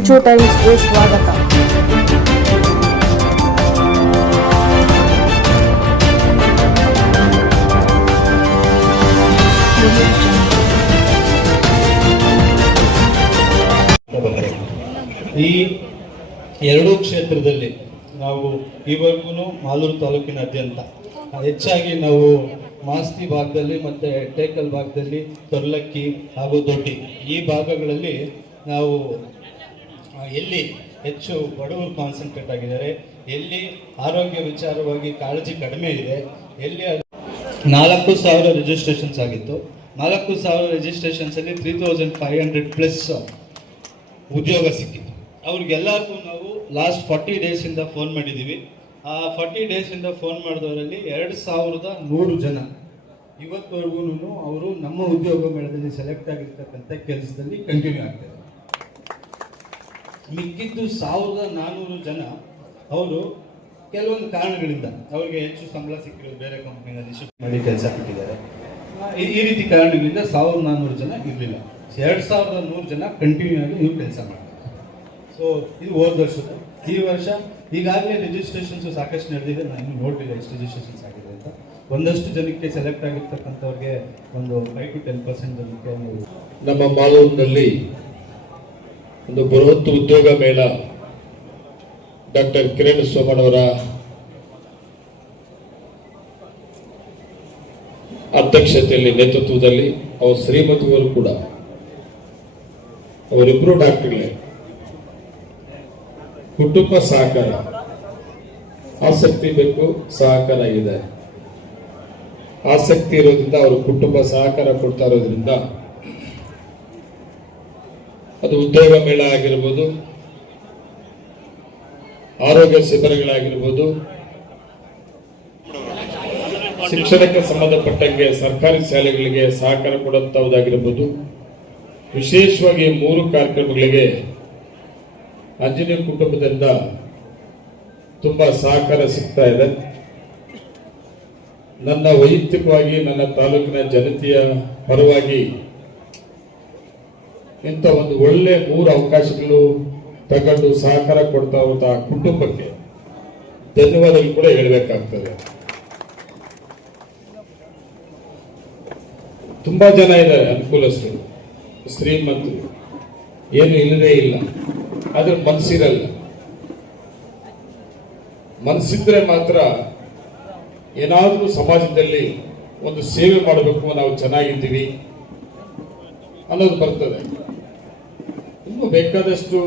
ಟೈಮ್ಸ್ಗೆ ಸ್ವಾಗತ ಈ ಎರಡೂ ಕ್ಷೇತ್ರದಲ್ಲಿ ನಾವು ಈವರೆಗೂ ಮಾಲೂರು ತಾಲೂಕಿನಾದ್ಯಂತ ಹೆಚ್ಚಾಗಿ ನಾವು ಮಾಸ್ತಿ ಭಾಗದಲ್ಲಿ ಮತ್ತು ಟೇಕಲ್ ಭಾಗದಲ್ಲಿ ತೊರ್ಲಕ್ಕಿ ಹಾಗೂ ದೊಡ್ಡಿ ಈ ಭಾಗಗಳಲ್ಲಿ ನಾವು ಎಲ್ಲಿ ಹೆಚ್ಚು ಬಡವರು ಕಾನ್ಸಂಟ್ರೇಟ್ ಆಗಿದ್ದಾರೆ, ಎಲ್ಲಿ ಆರೋಗ್ಯ ವಿಚಾರವಾಗಿ ಕಾಳಜಿ ಕಡಿಮೆ ಇದೆ, ಎಲ್ಲಿ ನಾಲ್ಕು ಸಾವಿರ ರಿಜಿಸ್ಟ್ರೇಷನ್ಸ್ ಆಗಿತ್ತು. ನಾಲ್ಕು ಸಾವಿರ ರಿಜಿಸ್ಟ್ರೇಷನ್ಸಲ್ಲಿ three thousand five hundred plus ಉದ್ಯೋಗ ಸಿಕ್ಕಿತ್ತು. ಅವ್ರಿಗೆಲ್ಲರಿಗೂ ನಾವು ಲಾಸ್ಟ್ ಫಾರ್ಟಿ ಡೇಸಿಂದ ಫೋನ್ ಮಾಡಿದ್ದೀವಿ ಆ ಫಾರ್ಟಿ ಡೇಸಿಂದ ಫೋನ್ ಮಾಡಿದವರಲ್ಲಿ ಎರಡು ಸಾವಿರದ ನೂರು ಜನ. ಇವತ್ತವರೆಗೂ ಅವರು ನಮ್ಮ ಉದ್ಯೋಗ ಮೇಳದಲ್ಲಿ ಸೆಲೆಕ್ಟ್ ಆಗಿರ್ತಕ್ಕಂಥ ಕೆಲಸದಲ್ಲಿ ಕಂಟಿನ್ಯೂ ಆಗ್ತಾರೆ. ಮಿಕ್ಕಿದ್ದು ಸಾವಿರದ ನಾನ್ನೂರು ಜನ. ಅವರು ಕೆಲವೊಂದು ಕಾರಣಗಳಿಂದ ಅವರಿಗೆ ಹೆಚ್ಚು ಸಂಬಳ ಸಿಕ್ಕಿರೋದು ಬೇರೆ ಕಂಪ್ನಿನಲ್ಲಿ ಶಿಫ್ಟ್ ಮಾಡಿ ಕೆಲಸ ಬಿಟ್ಟಿದ್ದಾರೆ. ಈ ರೀತಿ ಕಾರಣಗಳಿಂದ ಸಾವಿರದ ನಾನ್ನೂರು ಜನ ಇರಲಿಲ್ಲ. ಎರಡು ಸಾವಿರದ ನೂರು ಜನ ಕಂಟಿನ್ಯೂ ಆಗಿ ನೀವು ಕೆಲಸ ಮಾಡ್ತಾರೆ. ಸೊ ಇದು ಹೋದ ವರ್ಷದ. ಈ ವರ್ಷ ಈಗಾಗಲೇ ರಿಜಿಸ್ಟ್ರೇಷನ್ಸ್ ಸಾಕಷ್ಟು ನಡೆದಿದೆ. ನಾನು ನೋಡಲಿಲ್ಲ ಎಷ್ಟು ರಿಜಿಸ್ಟ್ರೇಷನ್ಸ್ ಆಗಿದೆ ಅಂತ. ಒಂದಷ್ಟು ಜನಕ್ಕೆ ಸೆಲೆಕ್ಟ್ ಆಗಿರ್ತಕ್ಕಂಥವ್ರಿಗೆ ಒಂದು ಫೈವ್ ಟು ಟೆನ್ ಪರ್ಸೆಂಟ್ ಜನಕ್ಕೆ ನಮ್ಮ ಮಾಲೂರಿನಲ್ಲಿ ಒಂದು ಬೃಹತ್ ಉದ್ಯೋಗ ಮೇಳ. ಡಾಕ್ಟರ್ ಕಿರಣ್ ಸೋಮಣ್ಣವರ ಅಧ್ಯಕ್ಷತೆಯಲ್ಲಿ ನೇತೃತ್ವದಲ್ಲಿ, ಅವ್ರ ಶ್ರೀಮತಿಯವರು ಕೂಡ. ಅವರಿಬ್ಬರು ಡಾಕ್ಟರ್ಗಳೇ. ಕುಟುಂಬ ಸಹಕಾರ. ಆಸಕ್ತಿ ಬೇಕು, ಸಹಕಾರ ಇದೆ. ಆಸಕ್ತಿ ಇರೋದ್ರಿಂದ ಅವರು ಕುಟುಂಬ ಸಹಕಾರ ಕೊಡ್ತಾ ಇರೋದ್ರಿಂದ ಅದು ಉದ್ಯೋಗ ಮೇಳ ಆಗಿರ್ಬೋದು, ಆರೋಗ್ಯ ಶಿಬಿರಗಳಾಗಿರ್ಬೋದು ಶಿಕ್ಷಣಕ್ಕೆ ಸಂಬಂಧಪಟ್ಟಂಗೆ ಸರ್ಕಾರಿ ಶಾಲೆಗಳಿಗೆ ಸಹಕಾರ ಕೊಡುವಂಥದ್ದಾಗಿರ್ಬೋದು ವಿಶೇಷವಾಗಿ ಮೂರು ಕಾರ್ಯಕ್ರಮಗಳಿಗೆ ಆಂಜನೇಯ ಕುಟುಂಬದಿಂದ ತುಂಬಾ ಸಹಕಾರ ಸಿಗ್ತಾ ಇದೆ. ನನ್ನ ವೈಯಕ್ತಿಕವಾಗಿ ನನ್ನ ತಾಲೂಕಿನ ಜನತೆಯ ಪರವಾಗಿ ಇಂಥ ಒಂದು ಒಳ್ಳೆ ಮೂರು ಅವಕಾಶಗಳು ತಗೊಂಡು ಸಹಕಾರ ಕೊಡ್ತಾ ಹೋದ ಕುಟುಂಬಕ್ಕೆ ಧನ್ಯವಾದಗಳು ಕೂಡ ಹೇಳಬೇಕಾಗ್ತದೆ. ತುಂಬಾ ಜನ ಇದ್ದಾರೆ, ಅನುಕೂಲಸ್ಥರು, ಶ್ರೀಮಂತರು. ಏನು ಇಲ್ಲದೇ ಇಲ್ಲ. ಆದ್ರೆ ಮನಸ್ಸಿರಲ್ಲ ಮನಸ್ಸಿದ್ರೆ ಮಾತ್ರ ಏನಾದರೂ ಸಮಾಜದಲ್ಲಿ ಒಂದು ಸೇವೆ ಮಾಡಬೇಕು, ನಾವು ಚೆನ್ನಾಗಿದ್ದೀವಿ ಅನ್ನೋದು ಬರ್ತದೆ. ಬೇಕಾದಷ್ಟು